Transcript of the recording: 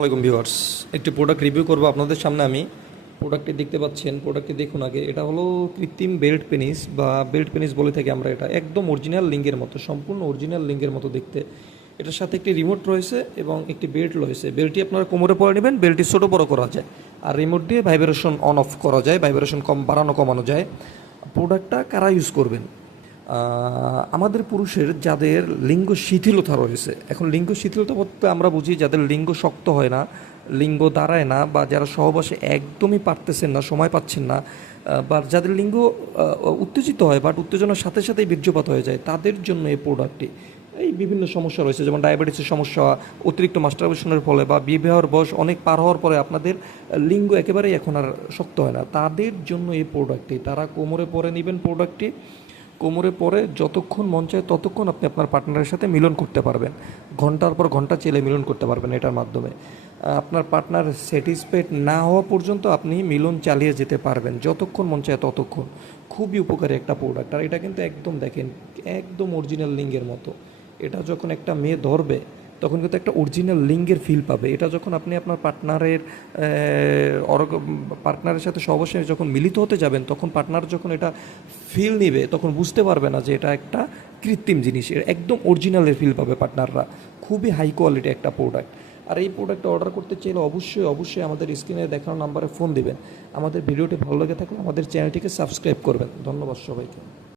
আসসালামাইকুম ভিউয়ার্স, একটি product review করব আপনাদের সামনে আমি। প্রোডাক্টটি দেখতে পাচ্ছেন প্রোডাক্টটি দেখুন আগে। এটা হলো কৃত্রিম বেল্ট পেনিস বা বেল্ট পেনিস বলে থাকি আমরা এটা। একদম অরিজিনাল লিঙ্গের মতো, সম্পূর্ণ অরিজিনাল লিঙ্গের মতো দেখতে। এটার সাথে একটি রিমোট রয়েছে এবং একটি বেল্ট রয়েছে। বেল্টটি আপনারা কোমরে পরে নেবেন বেল্টটি ছোটো বড় করা যায়। আর রিমোট দিয়ে ভাইব্রেশন অন অফ করা যায় ভাইব্রেশন কম বাড়ানো কমানো যায়। প্রোডাক্টটা কারা ইউজ করবেন? আমাদের পুরুষের যাদের লিঙ্গ শিথিলতা রয়েছে, এখন লিঙ্গ শিথিলতা বলতে আমরা বুঝি যাদের লিঙ্গ শক্ত হয় না, লিঙ্গ দাঁড়ায় না বা যারা সহবাসে একদমই পারতেছেন না, সময় পাচ্ছেন না বা যাদের লিঙ্গ উত্তেজিত হয় বাট উত্তেজনার সাথে সাথেই বীর্যপাত হয়ে যায়, তাদের জন্য এই প্রোডাক্টটি এই বিভিন্ন সমস্যা রয়েছে, যেমন ডায়াবেটিসের সমস্যা, অতিরিক্ত মাস্টারবেশনের ফলে বা বিবাহর বয়স অনেক পার হওয়ার পরে আপনাদের লিঙ্গ একেবারেই এখন আর শক্ত হয় না। তাদের জন্য এই প্রোডাক্টটি তারা কোমরে পরে নেবেন প্রোডাক্টটি কোমরে পরে যতক্ষণ মন চায় ততক্ষণ আপনি আপনার পার্টনারের সাথে মিলন করতে পারবেন। ঘণ্টার পর ঘণ্টা চেলে মিলন করতে পারবেন এটার মাধ্যমে। আপনার পার্টনার স্যাটিসফাইড না হওয়া পর্যন্ত আপনি মিলন চালিয়ে যেতে পারবেন। যতক্ষণ মন চায় ততক্ষণ। খুবই উপকারী একটা প্রোডাক্ট আর এটা কিন্তু একদম দেখেন, একদম অরিজিনাল লিঙ্গের মতো। এটা যখন একটা মেয়ে ধরবে তখন কিন্তু একটা অরিজিনাল লিঙ্গের ফিল পাবে। এটা যখন আপনি আপনার পার্টনারের পার্টনারের সাথে সবশেষে যখন মিলিত হতে যাবেন, তখন পার্টনার যখন এটা ফিল নেবে, তখন বুঝতে পারবে না যে এটা একটা কৃত্রিম জিনিস। একদম অরিজিনালের ফিল পাবে পার্টনাররা খুবই হাই কোয়ালিটি একটা প্রোডাক্ট আর এই প্রোডাক্টটা অর্ডার করতে চাইলে অবশ্যই অবশ্যই আমাদের স্ক্রিনে দেখানো নাম্বারে ফোন দিবেন। আমাদের ভিডিওটি ভালো লেগে থাকলে আমাদের চ্যানেলটিকে সাবস্ক্রাইব করবেন। ধন্যবাদ সবাইকে।